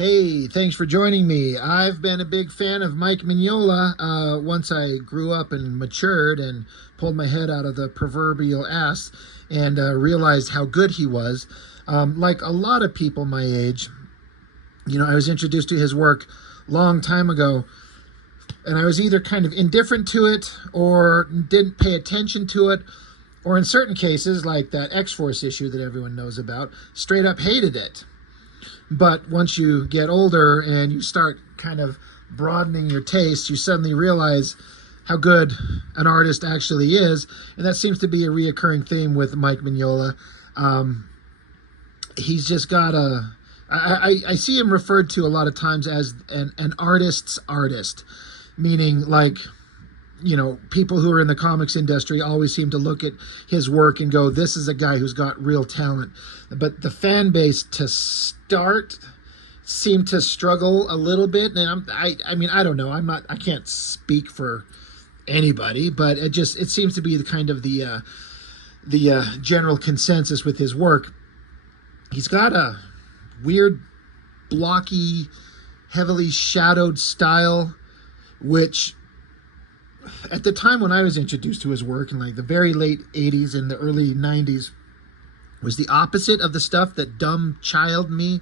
Hey, thanks for joining me. I've been a big fan of Mike Mignola once I grew up and matured and pulled my head out of the proverbial ass and realized how good he was. Like a lot of people my age, I was introduced to his work long time ago, and I was either kind of indifferent to it or didn't pay attention to it, or in certain cases, like that X-Force issue that everyone knows about, straight up hated it. But once you get older and you start kind of broadening your taste, you suddenly realize how good an artist actually is. And that seems to be a reoccurring theme with Mike Mignola. He's just got I see him referred to a lot of times as an artist's artist, meaning like, people who are in the comics industry always seem to look at his work and go, this is a guy who's got real talent. But the fan base to start seemed to struggle a little bit. And I mean, I don't know. I can't speak for anybody, but it seems to be the kind of the general consensus with his work. He's got a weird, blocky, heavily shadowed style, which at the time when I was introduced to his work in like the very late 80s and the early 90s was the opposite of the stuff that dumb child me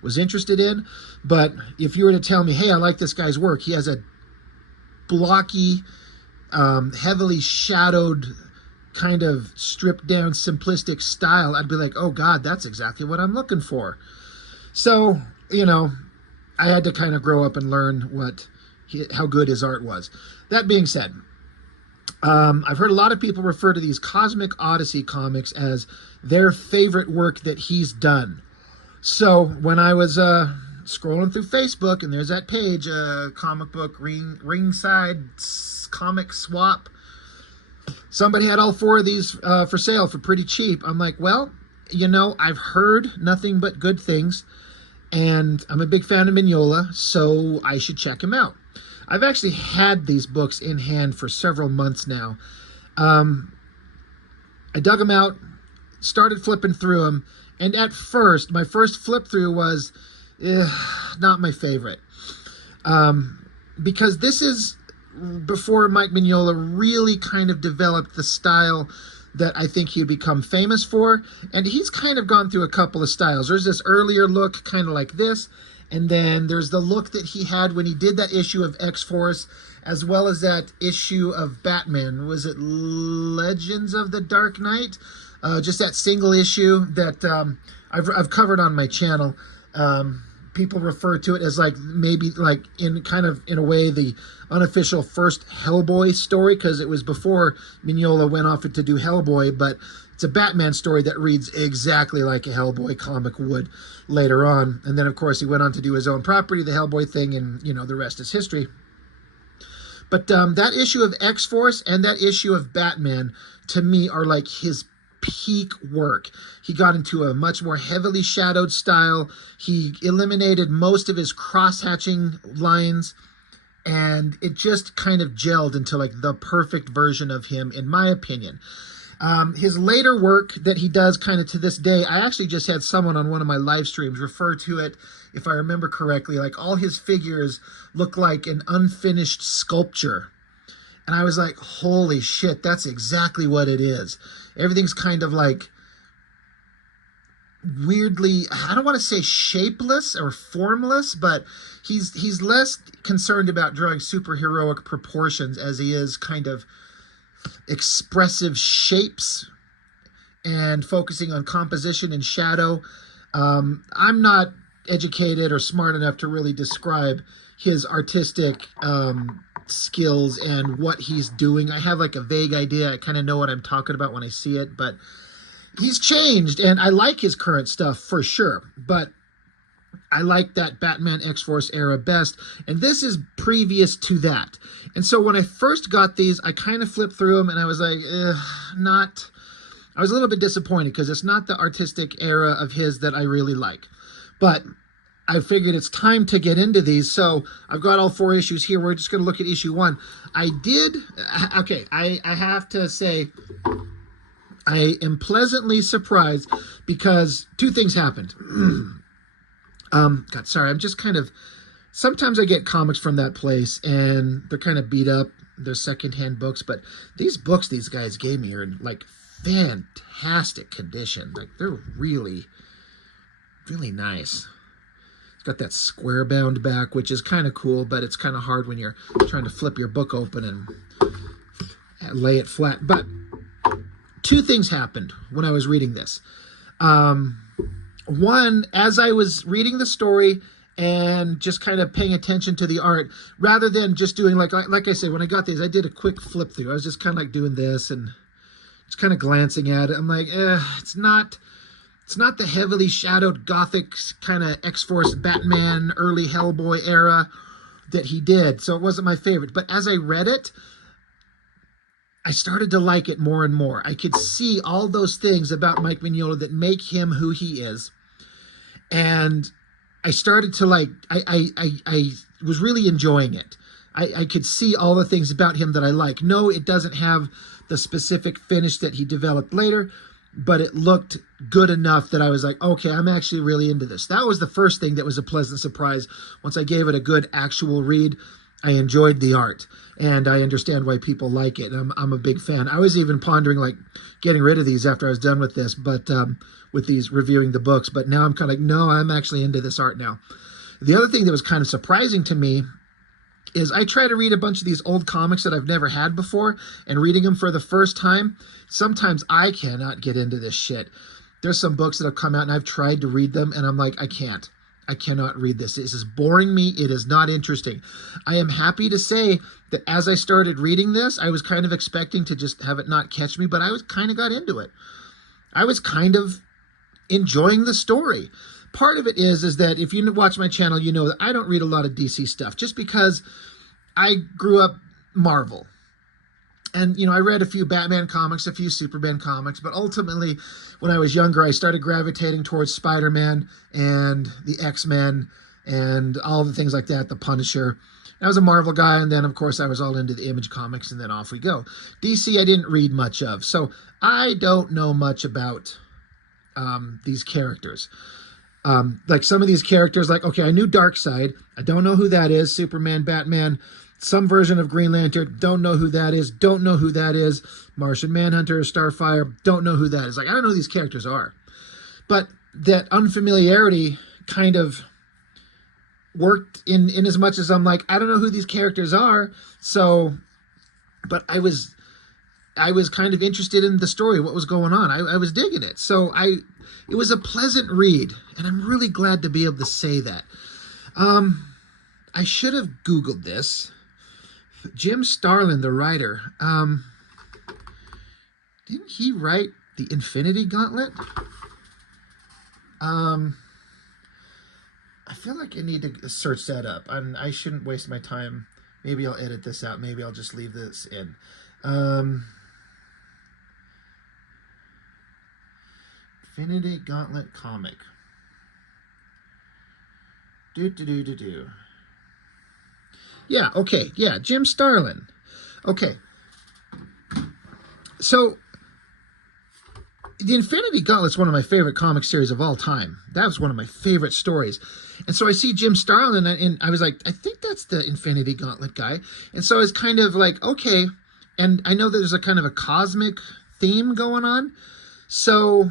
was interested in. But if you were to tell me, hey, I like this guy's work, he has a blocky, heavily shadowed, kind of stripped down, simplistic style, I'd be like, oh God, that's exactly what I'm looking for. So, I had to kind of grow up and learn how good his art was. That being said, I've heard a lot of people refer to these Cosmic Odyssey comics as their favorite work that he's done. So when I was scrolling through Facebook and there's that page, comic book ringside comic swap, somebody had all four of these for sale for pretty cheap. I'm like, well, I've heard nothing but good things, and I'm a big fan of Mignola, so I should check him out. I've actually had these books in hand for several months now. I dug them out, started flipping through them, and at first, my first flip through was not my favorite. Because this is before Mike Mignola really kind of developed the style that I think he'd become famous for. And he's kind of gone through a couple of styles. There's this earlier look, kind of like this. And then there's the look that he had when he did that issue of X-Force, as well as that issue of Batman. Was it Legends of the Dark Knight? Just that single issue that I've covered on my channel. People refer to it as like maybe like in a way the unofficial first Hellboy story, because it was before Mignola went off to do Hellboy, but it's a Batman story that reads exactly like a Hellboy comic would later on. And then, of course, he went on to do his own property, the Hellboy thing, and, the rest is history. But that issue of X-Force and that issue of Batman, to me, are like his peak work. He got into a much more heavily shadowed style. He eliminated most of his cross-hatching lines, and it just kind of gelled into like the perfect version of him, in my opinion. His later work that he does kind of to this day, I actually just had someone on one of my live streams refer to it, if I remember correctly, like all his figures look like an unfinished sculpture. And I was like, holy shit, that's exactly what it is. Everything's kind of like weirdly, I don't want to say shapeless or formless, but he's less concerned about drawing superheroic proportions as he is kind of expressive shapes and focusing on composition and shadow. I'm not educated or smart enough to really describe his artistic skills and what he's doing. I have like a vague idea. I kind of know what I'm talking about when I see it, but he's changed, and I like his current stuff for sure, but I like that Batman X-Force era best, and this is previous to that. And so when I first got these, I kind of flipped through them, and I was like, I was a little bit disappointed, because it's not the artistic era of his that I really like. But I figured it's time to get into these, so I've got all four issues here. We're just going to look at issue 1. I have to say, I am pleasantly surprised, because two things happened. God, sorry, I'm just kind of, sometimes I get comics from that place and they're kind of beat up. They're secondhand books, but these books these guys gave me are in like fantastic condition. Like they're really, really nice. It's got that square bound back, which is kind of cool, but it's kind of hard when you're trying to flip your book open and lay it flat. But two things happened when I was reading this. One, as I was reading the story and just kind of paying attention to the art, rather than just doing like I said, when I got these, I did a quick flip through. I was just kind of like doing this and just kind of glancing at it. I'm like, it's not the heavily shadowed gothic kind of X-Force Batman early Hellboy era that he did, so it wasn't my favorite. But as I read it, I started to like it more and more. I could see all those things about Mike Mignola that make him who he is. And I started to like, I was really enjoying it. I could see all the things about him that I like. No, it doesn't have the specific finish that he developed later, but it looked good enough that I was like, okay, I'm actually really into this. That was the first thing that was a pleasant surprise. Once I gave it a good actual read, I enjoyed the art, and I understand why people like it. I'm a big fan. I was even pondering like getting rid of these after I was done with this, but with these reviewing the books. But now I'm kind of like, no, I'm actually into this art now. The other thing that was kind of surprising to me is I try to read a bunch of these old comics that I've never had before, and reading them for the first time, sometimes I cannot get into this shit. There's some books that have come out and I've tried to read them, and I'm like, I can't. I cannot read this. This is boring me. It is not interesting. I am happy to say that as I started reading this, I was kind of expecting to just have it not catch me, but I was kind of got into it. I was kind of enjoying the story. Part of it is that if you watch my channel, you know that I don't read a lot of DC stuff just because I grew up Marvel. And, you know, I read a few Batman comics, a few Superman comics, but ultimately, when I was younger, I started gravitating towards Spider-Man and the X-Men and all the things like that, the Punisher. I was a Marvel guy, and then, of course, I was all into the Image comics, and then off we go. DC, I didn't read much of, so I don't know much about these characters. Like some of these characters, like, okay, I knew Darkseid. I don't know who that is. Superman, Batman, some version of Green Lantern, don't know who that is, don't know who that is. Martian Manhunter, Starfire, don't know who that is. Like, I don't know who these characters are. But that unfamiliarity kind of worked in as much as I'm like, I don't know who these characters are. So, but I was kind of interested in the story, what was going on. I was digging it. So it was a pleasant read, and I'm really glad to be able to say that. I should have Googled this. Jim Starlin, the writer, didn't he write the Infinity Gauntlet? I feel like I need to search that up. I shouldn't waste my time. Maybe I'll edit this out. Maybe I'll just leave this in. Infinity Gauntlet comic. Do. Yeah, okay. Yeah, Jim Starlin. Okay. So, the Infinity Gauntlet's one of my favorite comic series of all time. That was one of my favorite stories. And so I see Jim Starlin, and I was like, I think that's the Infinity Gauntlet guy. And so it's kind of like, okay. And I know there's a kind of a cosmic theme going on. So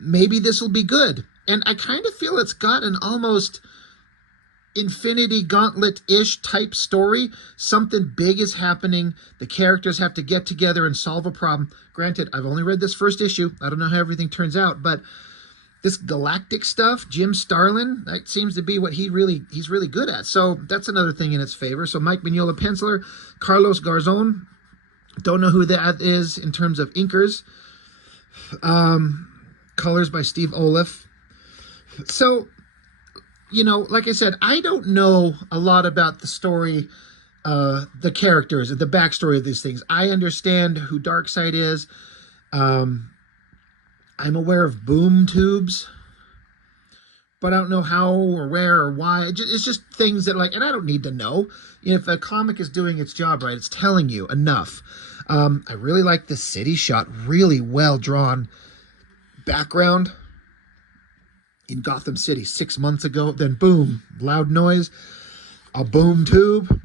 maybe this will be good. And I kind of feel it's got an almost Infinity Gauntlet-ish type story. Something big is happening. The characters have to get together and solve a problem. Granted, I've only read this first issue. I don't know how everything turns out, but this galactic stuff, Jim Starlin, that seems to be what he's really good at. So that's another thing in its favor. So Mike Mignola penciler, Carlos Garzon, don't know who that is in terms of inkers. Colors by Steve Olaf. So, you know, like I said, I don't know a lot about the story, the characters, the backstory of these things. I understand who Darkseid is. I'm aware of boom tubes, but I don't know how or where or why. It's just things that, like, and I don't need to know. If a comic is doing its job right, it's telling you enough. I really like the city shot, really well drawn background. in Gotham City 6 months ago. Then boom, loud noise, a boom tube,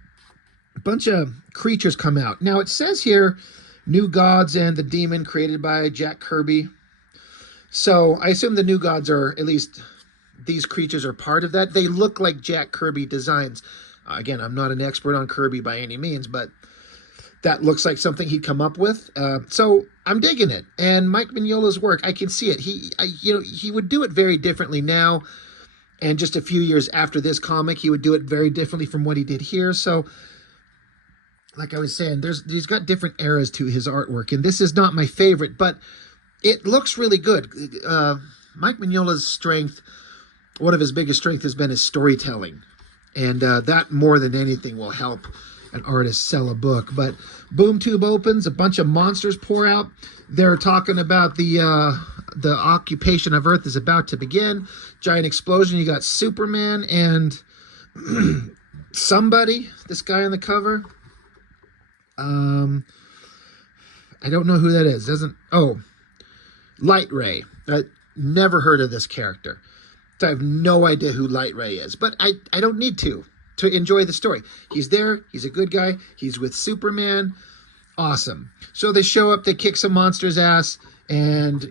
a bunch of creatures come out. Now it says here, New Gods and the Demon created by Jack Kirby. So I assume the New Gods are, at least these creatures are part of that. They look like Jack Kirby designs. Again, I'm not an expert on Kirby by any means, but that looks like something he'd come up with. So I'm digging it. And Mike Mignola's work, I can see it. He would do it very differently now. And just a few years after this comic, he would do it very differently from what he did here. So, like I was saying, he's got different eras to his artwork. And this is not my favorite, but it looks really good. Mike Mignola's strength, one of his biggest strengths has been his storytelling. And that more than anything will help an artist sell a book. But boom tube opens, a bunch of monsters pour out. They're talking about the occupation of Earth is about to begin. Giant explosion. You got Superman and somebody. This guy on the cover. I don't know who that is. Light Ray. I never heard of this character. I have no idea who Light Ray is, but I don't need to enjoy the story. He's there. He's a good guy. He's with Superman. Awesome. So they show up, they kick some monsters' ass, and,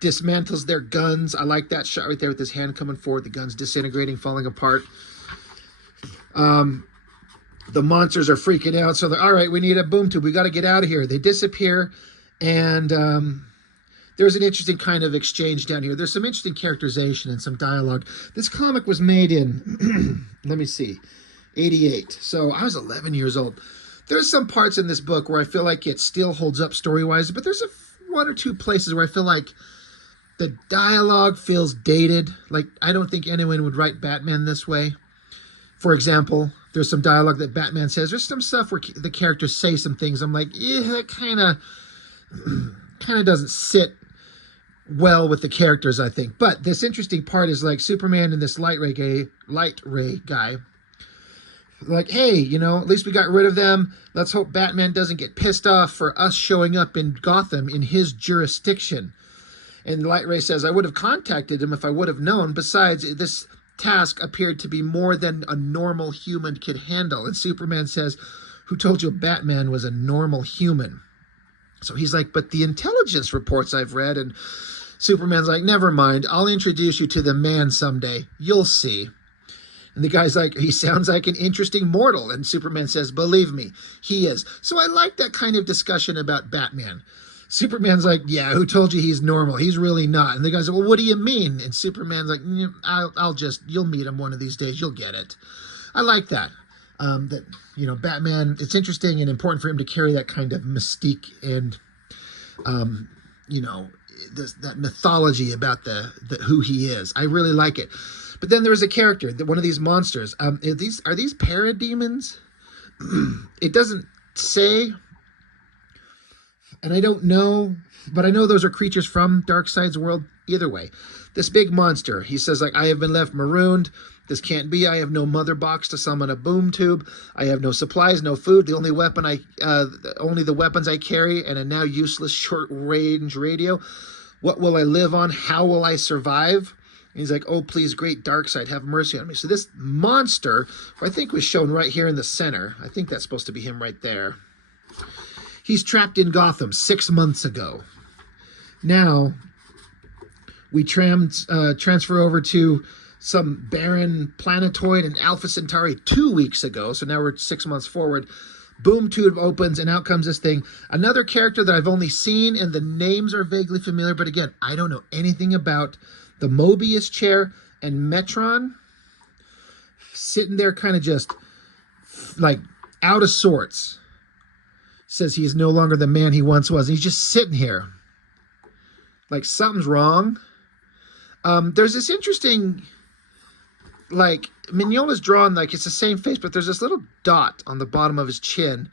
dismantles their guns. I like that shot right there with his hand coming forward, the guns disintegrating, falling apart. The monsters are freaking out, so they're, all right, we need a boom tube. We got to get out of here. They disappear, and there's an interesting kind of exchange down here. There's some interesting characterization and some dialogue. This comic was made in, let me see, 88. So I was 11 years old. There's some parts in this book where I feel like it still holds up story-wise, but there's one or two places where I feel like the dialogue feels dated. Like, I don't think anyone would write Batman this way. For example, there's some dialogue that Batman says. There's some stuff where the characters say some things. I'm like, yeah, it kind of doesn't sit well with the characters, I think. But this interesting part is like Superman and this Light Ray guy, like, hey, at least we got rid of them. Let's hope Batman doesn't get pissed off for us showing up in Gotham in his jurisdiction. And Light Ray says, I would have contacted him if I would have known. Besides, this task appeared to be more than a normal human could handle. And Superman says, who told you Batman was a normal human? So he's like, but the intelligence reports I've read. And Superman's like, never mind. I'll introduce you to the man someday. You'll see. And the guy's like, he sounds like an interesting mortal. And Superman says, believe me, he is. So I like that kind of discussion about Batman. Superman's like, yeah, who told you he's normal? He's really not. And the guy's like, well, what do you mean? And Superman's like, you'll meet him one of these days. You'll get it. I like that. Batman, it's interesting and important for him to carry that kind of mystique and, that mythology about who he is. I really like it. But then there was a character, one of these monsters. Are these parademons? It doesn't say, and I don't know, but I know those are creatures from Darkseid's world. Either way, this big monster, he says, like, I have been left marooned. This can't be. I have no mother box to summon a boom tube. I have no supplies, no food. The only the weapons I carry, and a now useless short-range radio. What will I live on? How will I survive? And he's like, oh, please, great Darkseid, have mercy on me. So this monster, who I think was shown right here in the center, I think that's supposed to be him right there. He's trapped in Gotham 6 months ago. Now, we transfer over to some barren planetoid and Alpha Centauri 2 weeks ago. So now we're 6 months forward. Boom tube opens, and out comes this thing. Another character that I've only seen, and the names are vaguely familiar. But again, I don't know anything about the Mobius chair and Metron. Sitting there kind of just like out of sorts. Says he's no longer the man he once was. He's just sitting here. Like something's wrong. There's this interesting, like, Mignola's drawn, like, it's the same face, but there's this little dot on the bottom of his chin,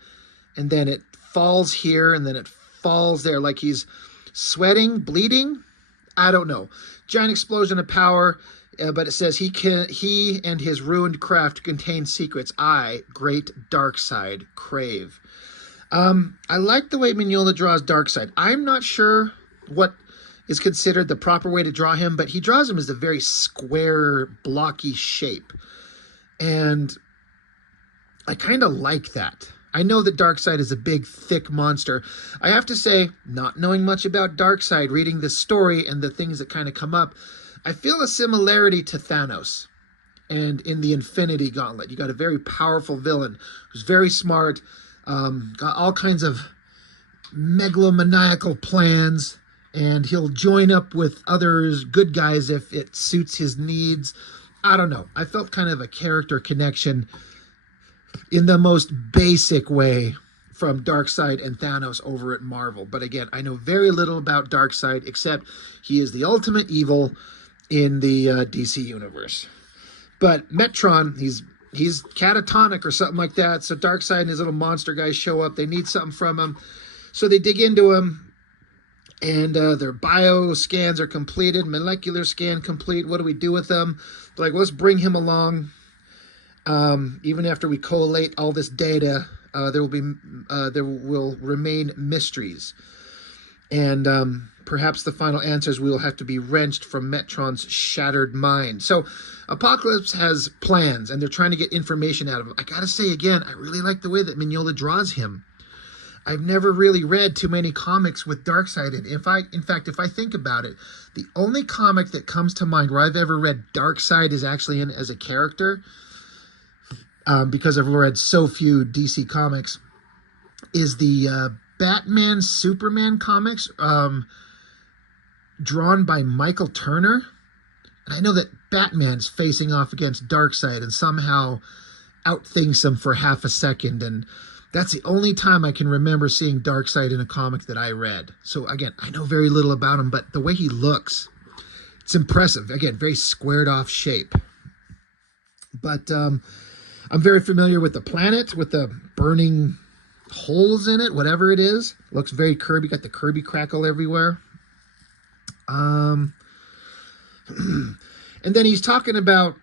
and then it falls here, and then it falls there, like he's sweating, bleeding. I don't know. Giant explosion of power, but it says he and his ruined craft contain secrets I, great Darkseid, crave. I like the way Mignola draws Darkseid. I'm not sure what is considered the proper way to draw him, but he draws him as a very square, blocky shape. And I kind of like that. I know that Darkseid is a big, thick monster. I have to say, not knowing much about Darkseid, reading the story and the things that kind of come up, I feel a similarity to Thanos. And in the Infinity Gauntlet, you got a very powerful villain who's very smart, got all kinds of megalomaniacal plans, and he'll join up with others, good guys, if it suits his needs. I don't know. I felt kind of a character connection in the most basic way from Darkseid and Thanos over at Marvel. But again, I know very little about Darkseid, except he is the ultimate evil in the DC universe. But Metron, he's catatonic or something like that. So Darkseid and his little monster guys show up. They need something from him. So they dig into him. And their bio scans are completed. Molecular scan complete. What do we do with them? They're like, well, let's bring him along. Even after we collate all this data, there will remain mysteries. And perhaps the final answers will have to be wrenched from Metron's shattered mind. So Apocalypse has plans, and they're trying to get information out of him. I gotta say again, I really like the way that Mignola draws him. I've never really read too many comics with Darkseid in. In fact, if I think about it, the only comic that comes to mind where I've ever read Darkseid is actually in as a character, because I've read so few DC comics, is the Batman Superman comics, drawn by Michael Turner. And I know that Batman's facing off against Darkseid and somehow outthinks him for half a second. And that's the only time I can remember seeing Darkseid in a comic that I read. So again, I know very little about him, but the way he looks, it's impressive. Again, very squared off shape. But I'm very familiar with the planet, with the burning holes in it, whatever it is. Looks very Kirby, got the Kirby crackle everywhere. And then he's talking about,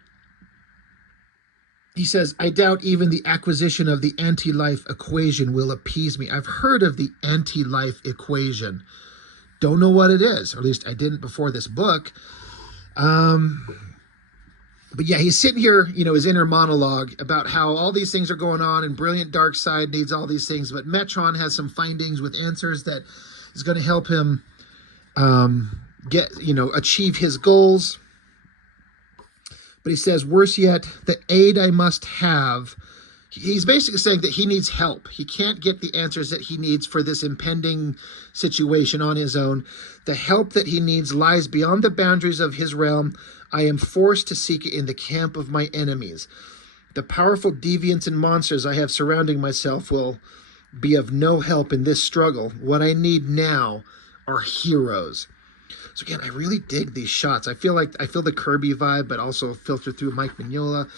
he says, I doubt even the acquisition of the anti-life equation will appease me. I've heard of the anti-life equation. Don't know what it is, or at least I didn't before this book. But yeah, he's sitting here, his inner monologue about how all these things are going on and brilliant Darkseid needs all these things, but Metron has some findings with answers that is going to help him achieve his goals. But he says, worse yet, the aid I must have. He's basically saying that he needs help. He can't get the answers that he needs for this impending situation on his own. The help that he needs lies beyond the boundaries of his realm. I am forced to seek it in the camp of my enemies. The powerful deviants and monsters I have surrounding myself will be of no help in this struggle. What I need now are heroes. So again, I really dig these shots. I feel the Kirby vibe, but also filtered through Mike Mignola.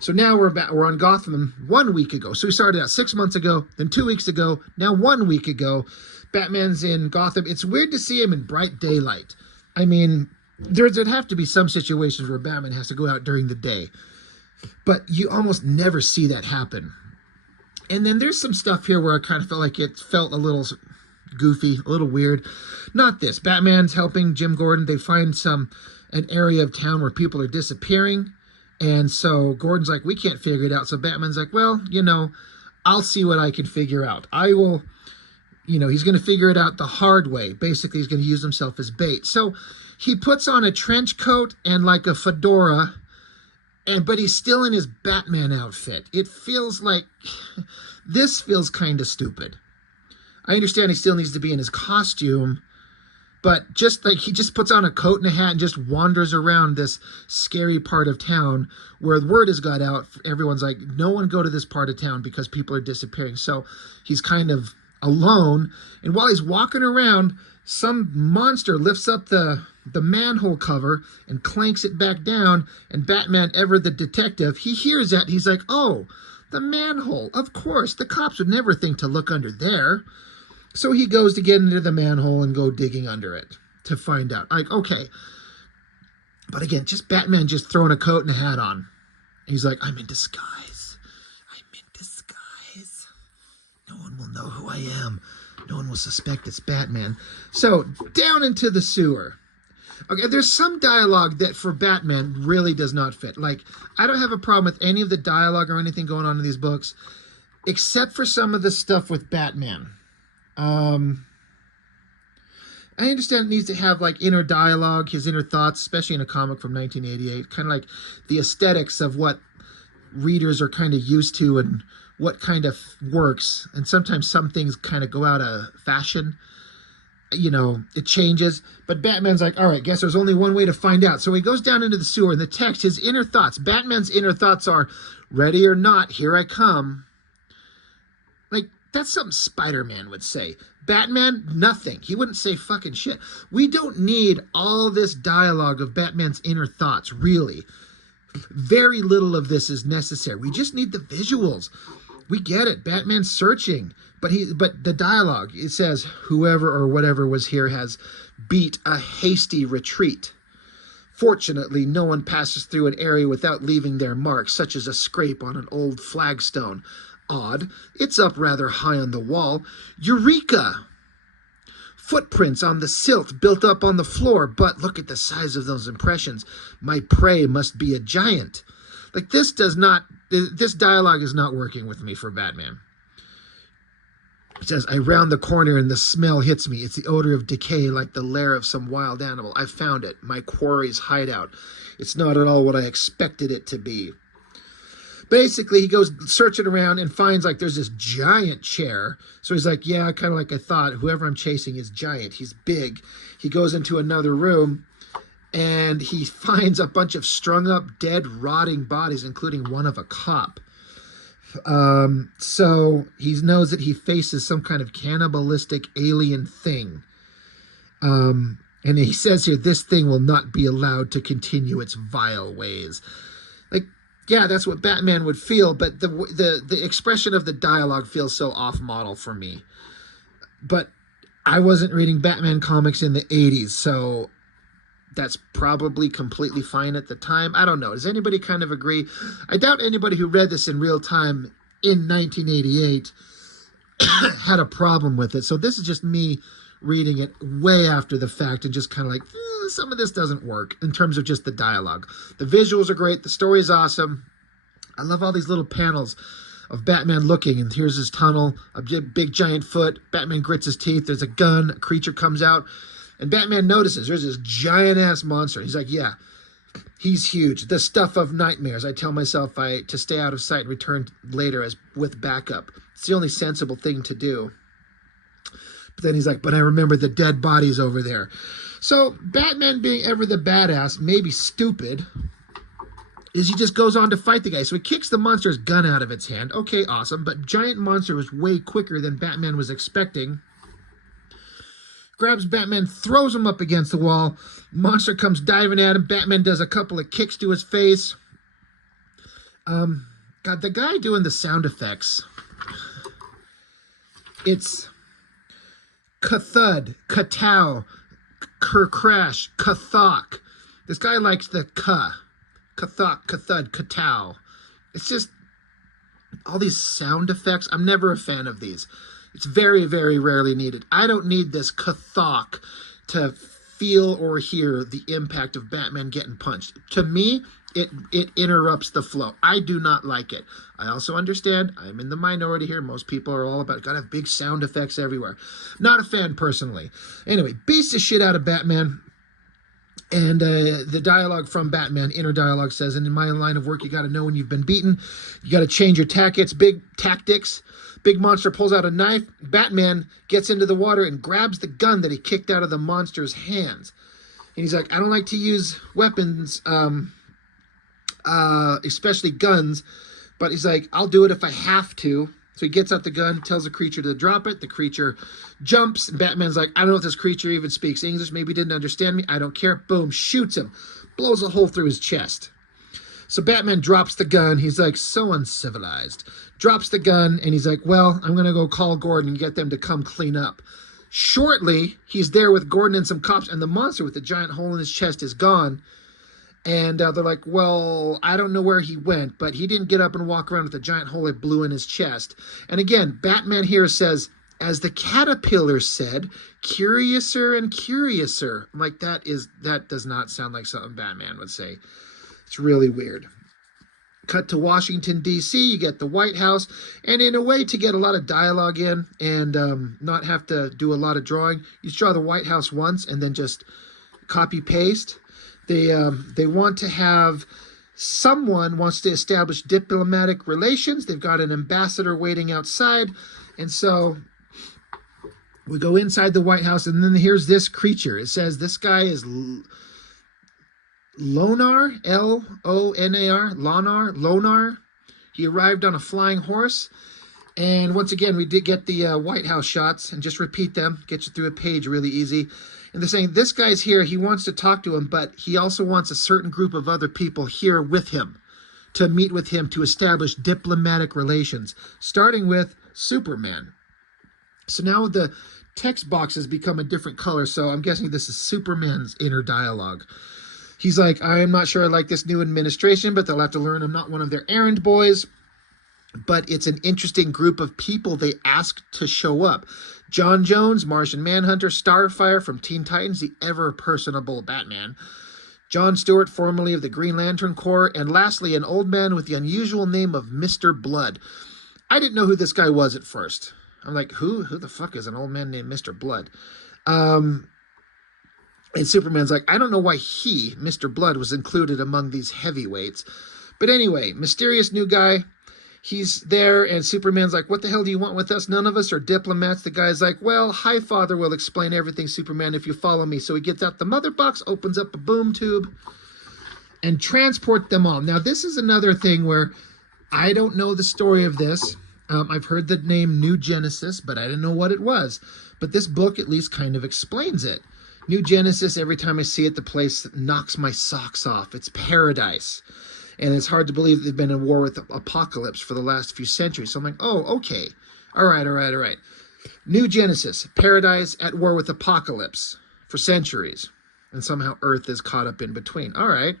So now we're on Gotham 1 week ago. So we started out 6 months ago, then 2 weeks ago, now 1 week ago. Batman's in Gotham. It's weird to see him in bright daylight. I mean, there'd have to be some situations where Batman has to go out during the day, but you almost never see that happen. And then there's some stuff here where I kind of felt like it felt a little goofy, a little weird. Not this. Batman's helping Jim Gordon. They find an area of town where people are disappearing. And so Gordon's like, we can't figure it out. So Batman's like, well, I'll see what I can figure out. I will, he's going to figure it out the hard way. Basically, he's going to use himself as bait. So he puts on a trench coat and like a fedora, but he's still in his Batman outfit. It feels like, this feels kind of stupid. I understand he still needs to be in his costume, but just like he just puts on a coat and a hat and just wanders around this scary part of town where the word has got out. Everyone's like, no one go to this part of town because people are disappearing. So he's kind of alone. And while he's walking around, some monster lifts up the manhole cover and clanks it back down. And Batman, ever the detective, he hears that. He's like, oh, the manhole. Of course, the cops would never think to look under there. So he goes to get into the manhole and go digging under it to find out. Like, okay. But again, just Batman just throwing a coat and a hat on. He's like, I'm in disguise. I'm in disguise. No one will know who I am. No one will suspect it's Batman. So down into the sewer. Okay, there's some dialogue that for Batman really does not fit. Like, I don't have a problem with any of the dialogue or anything going on in these books, except for some of the stuff with Batman. I understand it needs to have like inner dialogue, his inner thoughts, especially in a comic from 1988, kind of like the aesthetics of what readers are kind of used to and what kind of works. And sometimes some things kind of go out of fashion. You know, it changes. But Batman's like, all right, guess there's only one way to find out. So he goes down into the sewer, and the text, his inner thoughts, Batman's inner thoughts are, ready or not, here I come. Like, that's something Spider-Man would say. Batman, nothing. He wouldn't say fucking shit. We don't need all this dialogue of Batman's inner thoughts, really. Very little of this is necessary. We just need the visuals. We get it. Batman's searching. But the dialogue, it says, whoever or whatever was here has beat a hasty retreat. Fortunately, no one passes through an area without leaving their mark, such as a scrape on an old flagstone. Odd. It's up rather high on the wall. Eureka! Footprints on the silt built up on the floor, but look at the size of those impressions. My prey must be a giant. Like, this dialogue is not working with me for Batman. It says, I round the corner and the smell hits me. It's the odor of decay, like the lair of some wild animal. I found it, my quarry's hideout. It's not at all what I expected it to be. Basically, he goes searching around and finds, like, there's this giant chair. So he's like, yeah, kind of like I thought. Whoever I'm chasing is giant. He's big. He goes into another room, and he finds a bunch of strung-up, dead, rotting bodies, including one of a cop. So he knows that he faces some kind of cannibalistic alien thing. And he says here, this thing will not be allowed to continue its vile ways. Like, yeah, that's what Batman would feel, but the expression of the dialogue feels so off-model for me. But I wasn't reading Batman comics in the 80s, so that's probably completely fine at the time. I don't know. Does anybody kind of agree? I doubt anybody who read this in real time in 1988 had a problem with it. So this is just me reading it way after the fact and just kind of like, some of this doesn't work in terms of just the dialogue. The visuals are great. The story is awesome. I love all these little panels of Batman looking, and here's his tunnel, a big giant foot. Batman grits his teeth. There's a gun. A creature comes out. And Batman notices there's this giant-ass monster. He's like, yeah, he's huge. The stuff of nightmares. I tell myself to stay out of sight and return later with backup. It's the only sensible thing to do. But then he's like, but I remember the dead bodies over there. So Batman, being ever the badass, maybe stupid, is he just goes on to fight the guy. So he kicks the monster's gun out of its hand. Okay, awesome. But giant monster was way quicker than Batman was expecting. Grabs Batman, throws him up against the wall. Monster comes diving at him. Batman does a couple of kicks to his face. God, the guy doing the sound effects. It's ka-thud, ka-tow, ker-crash, ka-thok. This guy likes the ka. Ka-thok, ka-thud, ka-tow. It's just all these sound effects. I'm never a fan of these. It's very, very rarely needed. I don't need this kathok to feel or hear the impact of Batman getting punched. To me, it interrupts the flow. I do not like it. I also understand I'm in the minority here. Most people are all about, gotta have big sound effects everywhere. Not a fan personally. Anyway, beats the shit out of Batman. And the dialogue from Batman, inner dialogue says, and in my line of work, you got to know when you've been beaten. You got to change your tactics. Big monster pulls out a knife. Batman gets into the water and grabs the gun that he kicked out of the monster's hands. And he's like, I don't like to use weapons, especially guns. But he's like, I'll do it if I have to. So he gets out the gun, tells the creature to drop it. The creature jumps, and Batman's like, I don't know if this creature even speaks English. Maybe he didn't understand me. I don't care. Boom, shoots him. Blows a hole through his chest. So Batman drops the gun. He's like, so uncivilized. Drops the gun, and he's like, well, I'm going to go call Gordon and get them to come clean up. Shortly, he's there with Gordon and some cops, and the monster with the giant hole in his chest is gone. And they're like, well, I don't know where he went, but he didn't get up and walk around with a giant hole it blew in his chest. And again, Batman here says, As the caterpillar said, curiouser and curiouser. I'm like, that does not sound like something Batman would say. It's really weird. Cut to Washington, D.C., you get the White House, and in a way to get a lot of dialogue in and not have to do a lot of drawing, you just draw the White House once and then just copy-paste. They want to have, someone wants to establish diplomatic relations. They've got an ambassador waiting outside, and so we go inside the White House, and then here's this creature. It says this guy is Lonar, L-O-N-A-R, Lonar. He arrived on a flying horse. And once again, we did get the White House shots, and just repeat them. Get you through a page really easy. And they're saying, this guy's here. He wants to talk to him, but he also wants a certain group of other people here with him to meet with him to establish diplomatic relations, starting with Superman. So now the text boxes become a different color, so I'm guessing this is Superman's inner dialogue. He's like, I am not sure I like this new administration, but they'll have to learn I'm not one of their errand boys. But it's an interesting group of people they asked to show up. John Jones, Martian Manhunter, Starfire from Teen Titans, the ever-personable Batman. John Stewart, formerly of the Green Lantern Corps. And lastly, an old man with the unusual name of Mr. Blood. I didn't know who this guy was at first. I'm like, who the fuck is an old man named Mr. Blood? And Superman's like, I don't know why he, Mr. Blood, was included among these heavyweights. But anyway, mysterious new guy. He's there, and Superman's like, what the hell do you want with us? None of us are diplomats. The guy's like, well, Highfather will explain everything, Superman, if you follow me. So he gets out the mother box, opens up a boom tube, and transport them all. Now, this is another thing where I don't know the story of this. I've heard the name New Genesis, but I didn't know what it was. But this book at least kind of explains it. New Genesis, every time I see it, the place knocks my socks off. It's paradise. And it's hard to believe they've been in war with Apocalypse for the last few centuries. So I'm like, oh, okay. All right. New Genesis, paradise at war with Apocalypse for centuries. And somehow Earth is caught up in between. All right.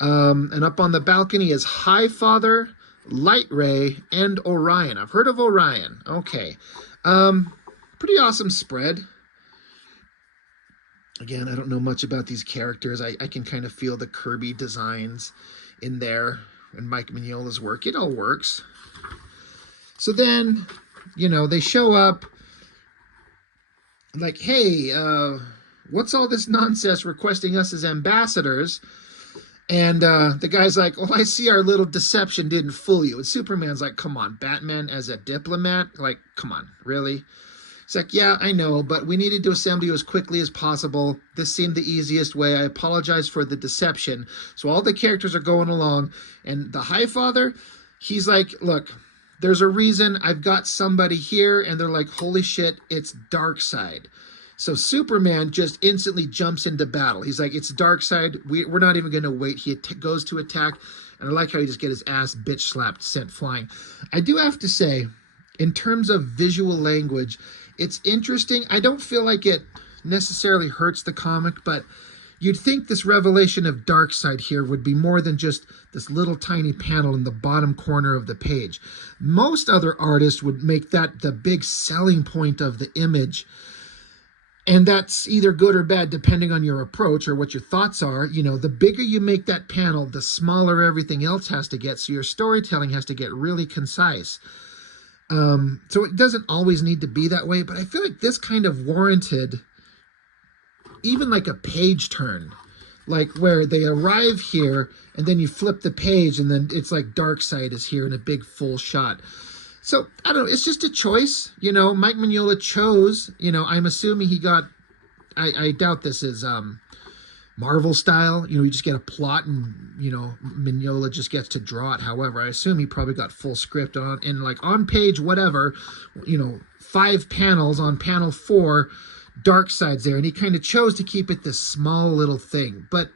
And up on the balcony is Highfather, Light Ray, and Orion. I've heard of Orion. Okay. Pretty awesome spread. Again, I don't know much about these characters. I can kind of feel the Kirby designs in there and Mike Mignola's work. It all works. So then, they show up like, hey, what's all this nonsense requesting us as ambassadors? And the guy's like, well, I see our little deception didn't fool you. And Superman's like, come on, Batman as a diplomat? Like, come on, really? It's like, yeah, I know, but we needed to assemble you as quickly as possible. This seemed the easiest way. I apologize for the deception. So all the characters are going along, and the Highfather, he's like, look, there's a reason I've got somebody here, and they're like, holy shit, it's Darkseid. So Superman just instantly jumps into battle. He's like, it's Darkseid. We're not even going to wait. He goes to attack, and I like how he just get his ass bitch slapped, sent flying. I do have to say, in terms of visual language, it's interesting. I don't feel like it necessarily hurts the comic, but you'd think this revelation of Darkseid here would be more than just this little tiny panel in the bottom corner of the page. Most other artists would make that the big selling point of the image. And that's either good or bad, depending on your approach or what your thoughts are. The bigger you make that panel, the smaller everything else has to get. So your storytelling has to get really concise. So it doesn't always need to be that way, but I feel like this kind of warranted even like a page turn, like where they arrive here and then you flip the page and then it's like Darkseid is here in a big full shot. So I don't know, it's just a choice. Mike Mignola chose, I'm assuming he got, I doubt this is Marvel style, you just get a plot and, Mignola just gets to draw it. However, I assume he probably got full script on page, whatever, 5 panels on panel 4, Darkseid's there. And he kind of chose to keep it this small little thing. But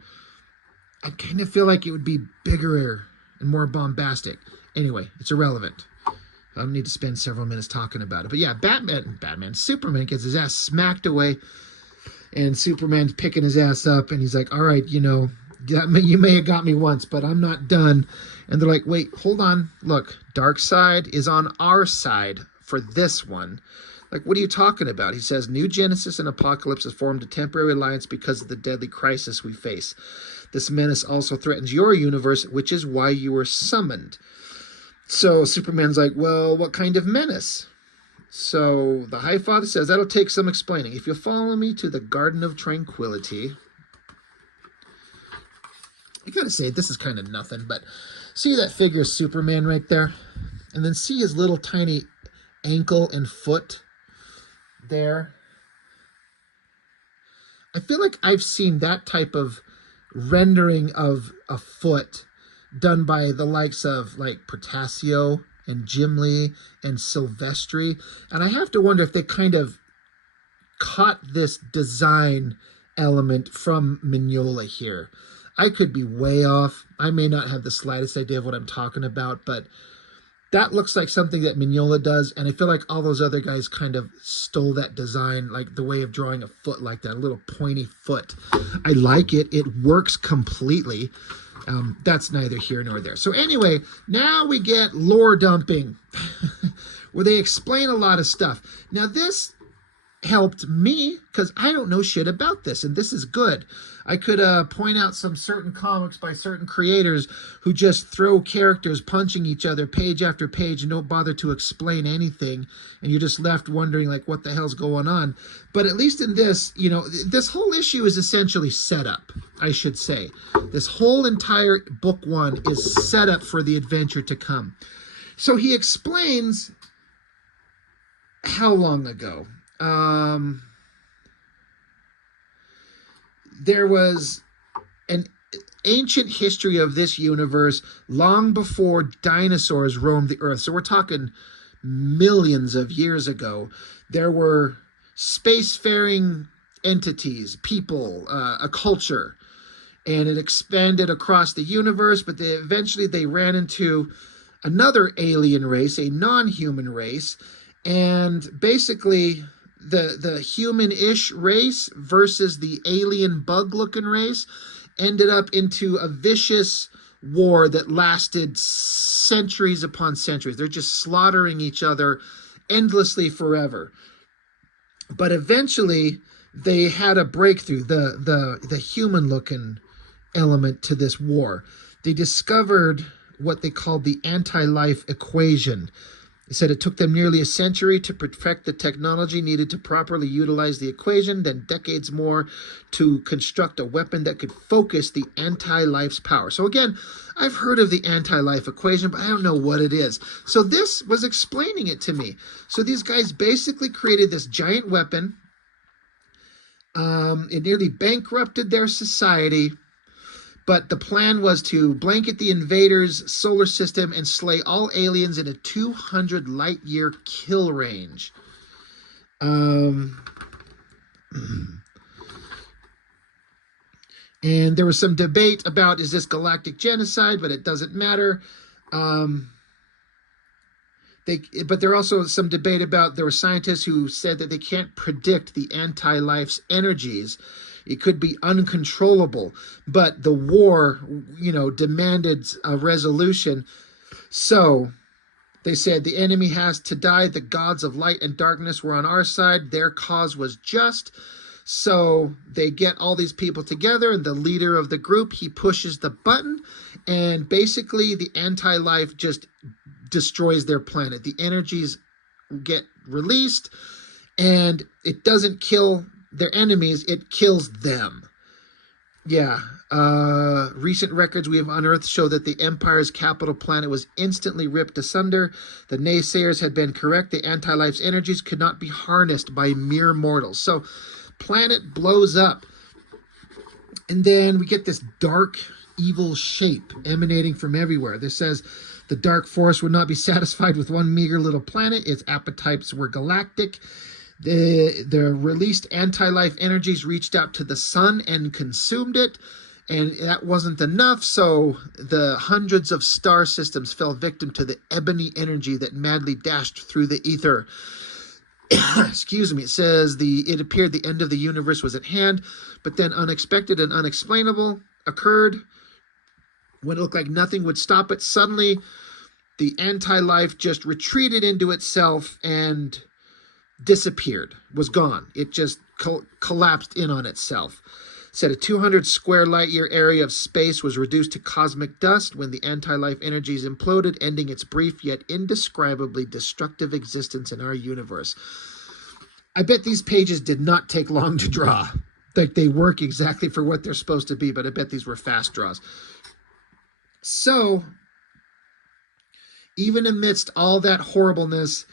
I kind of feel like it would be bigger and more bombastic. Anyway, it's irrelevant. I don't need to spend several minutes talking about it. But yeah, Superman gets his ass smacked away. And Superman's picking his ass up, and he's like, all right, you may have got me once, but I'm not done. And they're like, wait, hold on. Look, Darkseid is on our side for this one. Like, what are you talking about? He says, New Genesis and Apocalypse has formed a temporary alliance because of the deadly crisis we face. This menace also threatens your universe, which is why you were summoned. So Superman's like, well, what kind of menace? So the High Father says, that'll take some explaining. If you'll follow me to the Garden of Tranquility. I gotta say, this is kind of nothing, but see that figure of Superman right there? And then see his little tiny ankle and foot there. I feel like I've seen that type of rendering of a foot done by the likes of like Portasio and Jim Lee and Silvestri. And I have to wonder if they kind of caught this design element from Mignola here. I could be way off. I may not have the slightest idea of what I'm talking about, but that looks like something that Mignola does, and I feel like all those other guys kind of stole that design, like the way of drawing a foot like that, a little pointy foot. I like it. It works completely. That's neither here nor there. So anyway, now we get lore dumping, where they explain a lot of stuff. Now this helped me because I don't know shit about this, and this is good. I could point out some certain comics by certain creators who just throw characters punching each other page after page and don't bother to explain anything, and you're just left wondering like what the hell's going on. But at least in this, you know, this whole issue is essentially set up, I should say. This whole entire book one is set up for the adventure to come. So he explains how long ago. There was an ancient history of this universe long before dinosaurs roamed the earth. So we're talking millions of years ago. There were spacefaring entities, people, a culture, and it expanded across the universe, but eventually they ran into another alien race, a non-human race, and basically the human-ish race versus the alien bug-looking race ended up into a vicious war that lasted centuries upon centuries. They're just slaughtering each other endlessly forever. But eventually, they had a breakthrough, the human-looking element to this war. They discovered what they called the anti-life equation. They said it took them nearly a century to perfect the technology needed to properly utilize the equation, then decades more to construct a weapon that could focus the anti-life's power. So again, I've heard of the anti-life equation, but I don't know what it is. So this was explaining it to me. So these guys basically created this giant weapon. It nearly bankrupted their society. But the plan was to blanket the invaders' solar system and slay all aliens in a 200 light-year kill range. And there was some debate about, is this galactic genocide? But it doesn't matter. But there also some debate about, there were scientists who said that they can't predict the anti-life's energies. It could be uncontrollable, but the war, you know, demanded a resolution. So they said the enemy has to die. The gods of light and darkness were on our side. Their cause was just. So they get all these people together, and the leader of the group, he pushes the button, and basically the anti-life just destroys their planet. The energies get released, and it doesn't kill their enemies, it kills them. Yeah. Recent records we have unearthed show that the Empire's capital planet was instantly ripped asunder. The naysayers had been correct. The anti-life's energies could not be harnessed by mere mortals. So, planet blows up. And then we get this dark, evil shape emanating from everywhere. This says the dark force would not be satisfied with one meager little planet. Its appetites were galactic. The released anti-life energies reached out to the sun and consumed it, and that wasn't enough, so the hundreds of star systems fell victim to the ebony energy that madly dashed through the ether. Excuse me. It says it appeared the end of the universe was at hand, but then unexpected and unexplainable occurred. When it looked like nothing would stop it, suddenly the anti-life just retreated into itself, and disappeared, was gone. It just collapsed in on itself. Said a 200 square light year area of space was reduced to cosmic dust when the anti-life energies imploded, ending its brief yet indescribably destructive existence in our universe. I bet these pages did not take long to draw. Like, they work exactly for what they're supposed to be, but I bet these were fast draws. So, even amidst all that horribleness,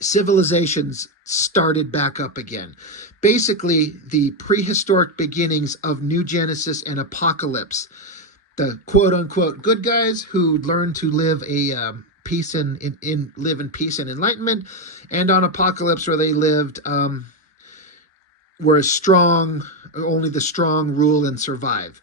civilizations started back up again. Basically, the prehistoric beginnings of New Genesis and Apocalypse. The quote-unquote good guys who learned to live a peace and live in peace and enlightenment, and on Apocalypse, where they lived were strong, only the strong rule and survive.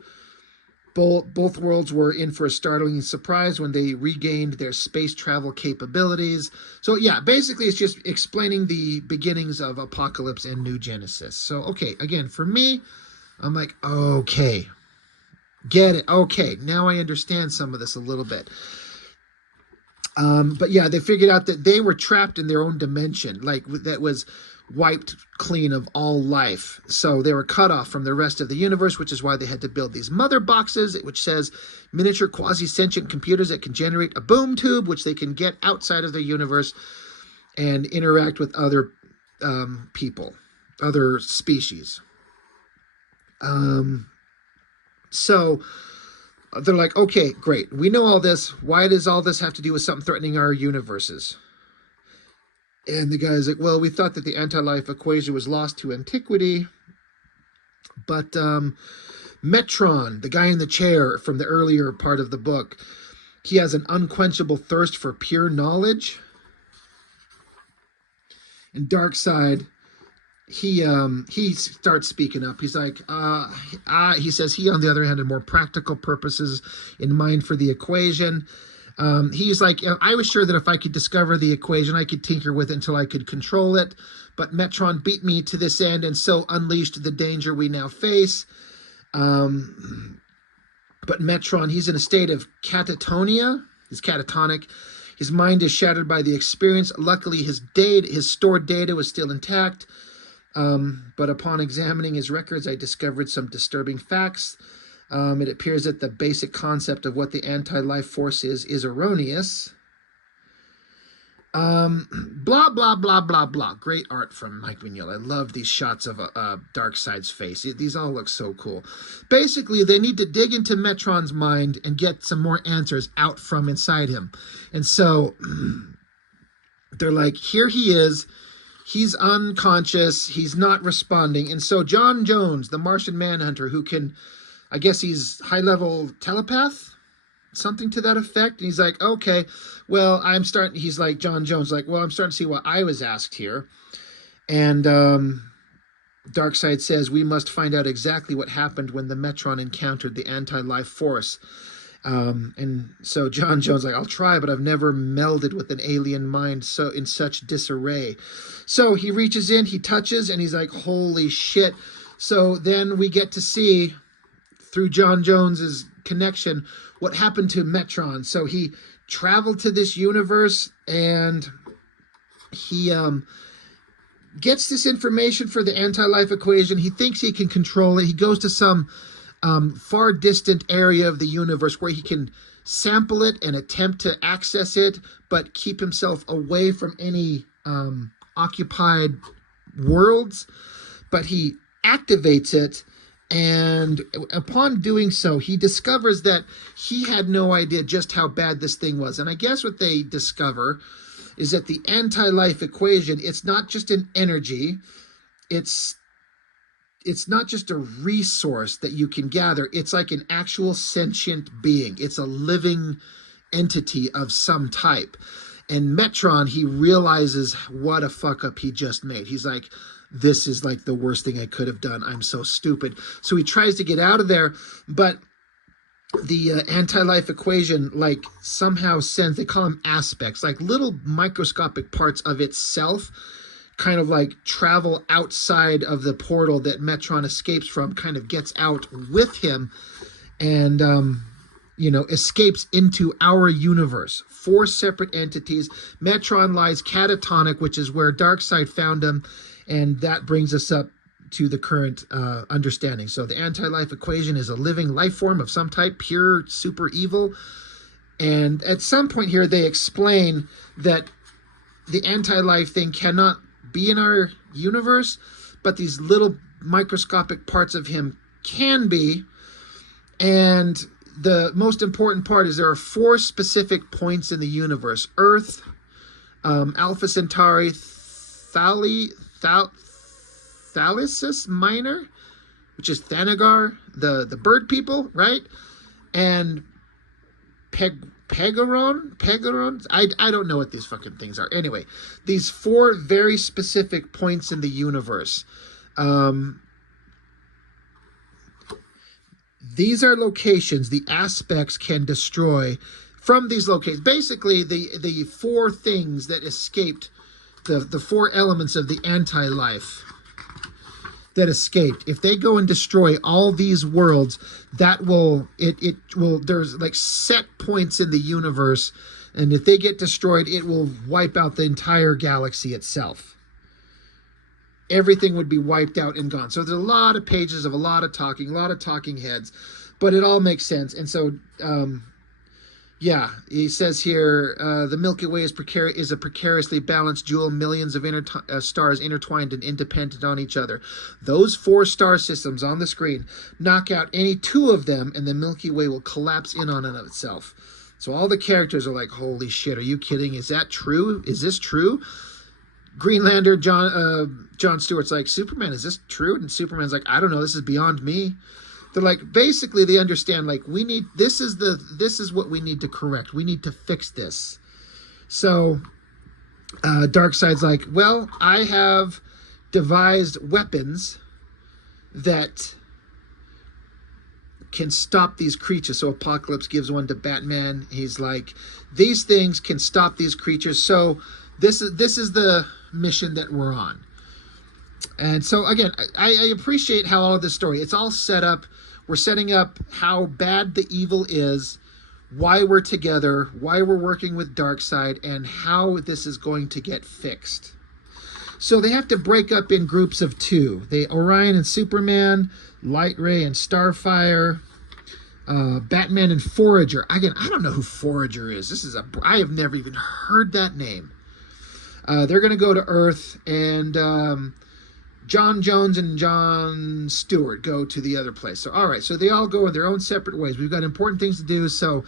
Both worlds were in for a startling surprise when they regained their space travel capabilities. So yeah, basically it's just explaining the beginnings of Apocalypse and New Genesis. So, okay, again, for me, I'm like, okay, get it. Okay, now I understand some of this a little bit. But yeah, they figured out that they were trapped in their own dimension, like that was wiped clean of all life. So they were cut off from the rest of the universe, which is why they had to build these mother boxes, which says miniature quasi-sentient computers that can generate a boom tube, which they can get outside of their universe and interact with other people, other species. So they're like, okay, great. We know all this. Why does all this have to do with something threatening our universes? And the guy's like, well, we thought that the anti-life equation was lost to antiquity. But Metron, the guy in the chair from the earlier part of the book, he has an unquenchable thirst for pure knowledge. And Darkseid, he starts speaking up. He's like, he says he, on the other hand, had more practical purposes in mind for the equation. He's like, I was sure that if I could discover the equation, I could tinker with it until I could control it. But Metron beat me to this end and so unleashed the danger we now face. But Metron, he's in a state of catatonia. He's catatonic. His mind is shattered by the experience. Luckily, his stored data was still intact. But upon examining his records, I discovered some disturbing facts. It appears that the basic concept of what the anti-life force is erroneous. Blah, blah, blah, blah, blah. Great art from Mike Mignola. I love these shots of Darkseid's face. These all look so cool. Basically, they need to dig into Metron's mind and get some more answers out from inside him. And so they're like, here he is. He's unconscious. He's not responding. And so John Jones, the Martian Manhunter, who can... I guess he's high-level telepath, something to that effect. And he's like, okay, well, he's like, John Jones, like, well, I'm starting to see what I was asked here. And Darkseid says, we must find out exactly what happened when the Metron encountered the anti-life force. And so John Jones, like, I'll try, but I've never melded with an alien mind so in such disarray. So he reaches in, he touches, and he's like, holy shit. So then we get to see... through John Jones's connection, what happened to Metron. So he traveled to this universe and he gets this information for the anti-life equation. He thinks he can control it. He goes to some far distant area of the universe where he can sample it and attempt to access it, but keep himself away from any occupied worlds. But he activates it. And upon doing so, he discovers that he had no idea just how bad this thing was. And I guess what they discover is that the anti-life equation, it's not just an energy. It's not just a resource that you can gather. It's like an actual sentient being. It's a living entity of some type. And Metron, he realizes what a fuck up he just made. He's like... this is like the worst thing I could have done. I'm so stupid. So he tries to get out of there, but the anti-life equation, like, somehow sends, they call them aspects, like little microscopic parts of itself, kind of like travel outside of the portal that Metron escapes from, kind of gets out with him. And escapes into our universe. Four separate entities. Metron lies catatonic, which is where Darkseid found him, and that brings us up to the current understanding. So the anti-life equation is a living life form of some type, pure, super evil. And at some point here, they explain that the anti-life thing cannot be in our universe, but these little microscopic parts of him can be. And the most important part is there are four specific points in the universe: Earth, Alpha Centauri, Thales Minor, which is Thanagar, the bird people, right? And Pegaron. I don't know what these fucking things are. Anyway, these four very specific points in the universe. These are locations the aspects can destroy from these locations. Basically, the four things that escaped, the four elements of the anti-life that escaped. If they go and destroy all these worlds, that will, it will, there's like set points in the universe, and if they get destroyed, it will wipe out the entire galaxy itself. Everything would be wiped out and gone. So there's a lot of pages of a lot of talking heads, but it all makes sense. And so, yeah, he says here, the Milky Way is a precariously balanced jewel, millions of stars intertwined and independent on each other. Those four star systems on the screen, knock out any two of them, and the Milky Way will collapse in on itself. So all the characters are like, holy shit, are you kidding? Is that true? Is this true? Greenlander, John Stewart's like, Superman, is this true? And Superman's like, I don't know, this is beyond me. They're like, basically they understand, like, this is what we need to correct. We need to fix this. So Darkseid's like, well, I have devised weapons that can stop these creatures. So Apocalypse gives one to Batman. He's like, these things can stop these creatures. So this is the mission that we're on. And so again, I appreciate how all of this story, it's all set up. We're setting up how bad the evil is, why we're together, why we're working with Darkseid, and how this is going to get fixed. So they have to break up in groups of two. Orion and Superman, Lightray and Starfire, Batman and Forager. Again, I don't know who Forager is. I have never even heard that name. They're going to go to Earth, and John Jones and John Stewart go to the other place. So, all right, so they all go in their own separate ways. We've got important things to do. So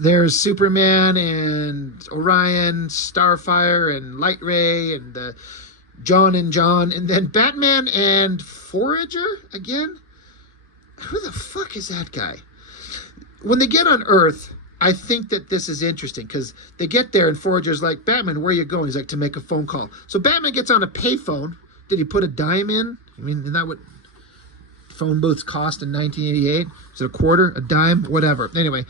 there's Superman and Orion, Starfire and Lightray, and John, and then Batman and Forager again. Who the fuck is that guy? When they get on Earth, I think that this is interesting because they get there and Forager's like, Batman, where are you going? He's like, to make a phone call. So Batman gets on a payphone. Did he put a dime in? I mean, isn't that what phone booths cost in 1988? Is it a quarter, a dime, whatever? Anyway,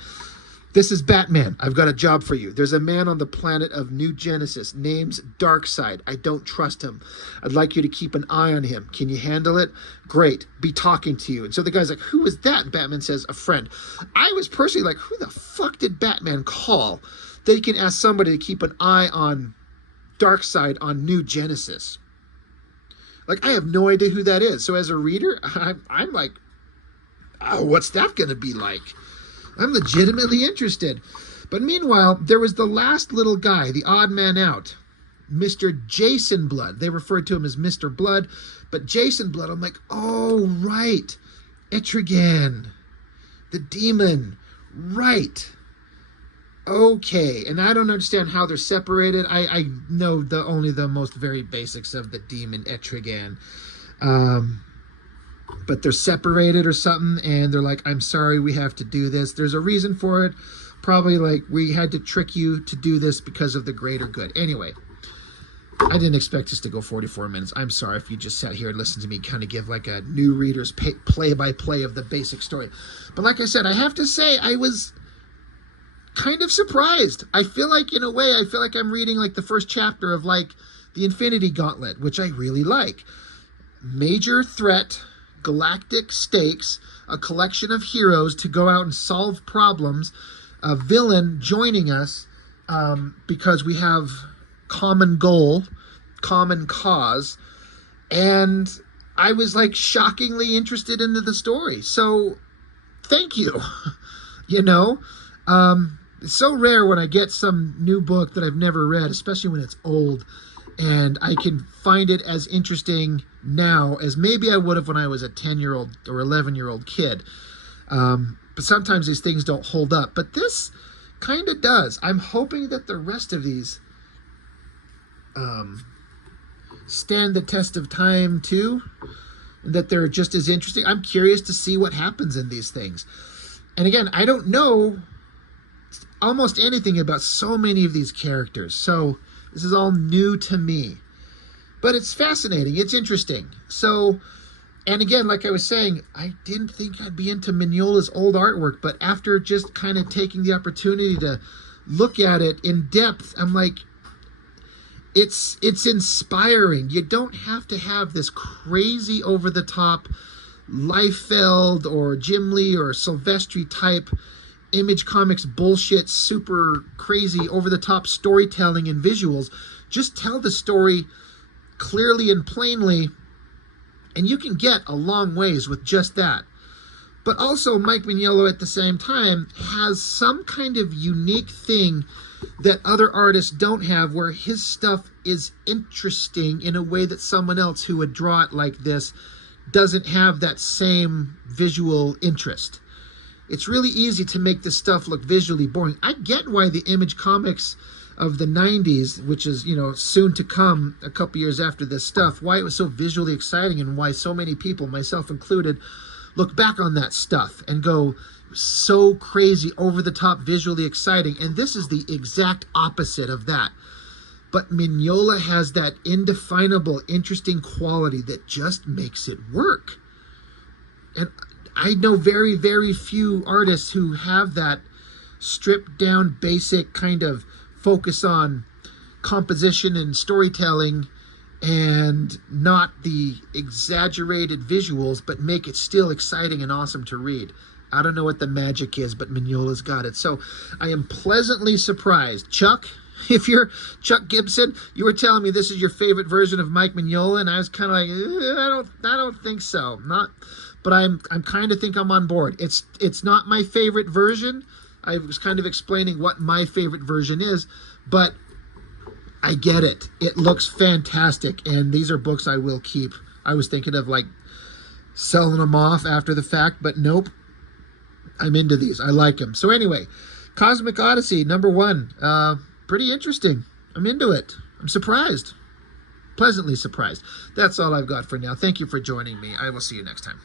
this is Batman. I've got a job for you. There's a man on the planet of New Genesis. Name's Darkseid. I don't trust him. I'd like you to keep an eye on him. Can you handle it? Great. Be talking to you. And so the guy's like, who is that? And Batman says, a friend. I was personally like, who the fuck did Batman call that he can ask somebody to keep an eye on Darkseid on New Genesis? Like, I have no idea who that is. So as a reader, I'm like, oh, what's that going to be like? I'm legitimately interested. But meanwhile, there was the last little guy, the odd man out, Mr. Jason Blood. They referred to him as Mr. Blood, but Jason Blood, I'm like, oh, right. Etrigan, the demon, right. Okay, and I don't understand how they're separated. I know only the most very basics of the demon Etrigan. But they're separated or something, and they're like, I'm sorry, we have to do this. There's a reason for it. Probably like, we had to trick you to do this because of the greater good. Anyway, I didn't expect this to go 44 minutes. I'm sorry if you just sat here and listened to me kind of give like a new reader's play-by-play of the basic story. But like I said, I have to say, I was kind of surprised. I feel like, in a way, I'm reading like the first chapter of like the Infinity Gauntlet, which I really like. Major threat, galactic stakes, a collection of heroes to go out and solve problems, a villain joining us because we have common goal, common cause, and I was like shockingly interested into the story. So thank you. You know, it's so rare when I get some new book that I've never read, especially when it's old, and I can find it as interesting now as maybe I would have when I was a 10-year-old or 11-year-old kid. But sometimes these things don't hold up. But this kind of does. I'm hoping that the rest of these stand the test of time too, and that they're just as interesting. I'm curious to see what happens in these things. And again, I don't know almost anything about so many of these characters, so this is all new to me. But it's fascinating. It's interesting. So, and again, like I was saying, I didn't think I'd be into Mignola's old artwork, but after just kind of taking the opportunity to look at it in depth, I'm like, it's inspiring. You don't have to have this crazy over-the-top Liefeld or Jim Lee or Silvestri type Image Comics bullshit, super crazy over-the-top storytelling and visuals. Just tell the story clearly and plainly, and you can get a long ways with just that. But also, Mike Mignola at the same time has some kind of unique thing that other artists don't have, where his stuff is interesting in a way that someone else who would draw it like this doesn't have that same visual interest. It's really easy to make this stuff look visually boring. I get why the Image Comics of the 90s, which is, you know, soon to come a couple years after this stuff, why it was so visually exciting and why so many people, myself included, look back on that stuff and go, so crazy, over the top, visually exciting. And this is the exact opposite of that. But Mignola has that indefinable, interesting quality that just makes it work. And I know very, very few artists who have that stripped down, basic kind of focus on composition and storytelling and not the exaggerated visuals, but make it still exciting and awesome to read. I don't know what the magic is, but Mignola's got it. So I am pleasantly surprised. Chuck, if you're Chuck Gibson, you were telling me this is your favorite version of Mike Mignola, and I was kind of like, I don't think so. But I'm kind of think I'm on board. It's not my favorite version. I was kind of explaining what my favorite version is, but I get it. It looks fantastic, and these are books I will keep. I was thinking of like selling them off after the fact, but nope. I'm into these. I like them. So anyway, Cosmic Odyssey, #1. Pretty interesting. I'm into it. I'm surprised. Pleasantly surprised. That's all I've got for now. Thank you for joining me. I will see you next time.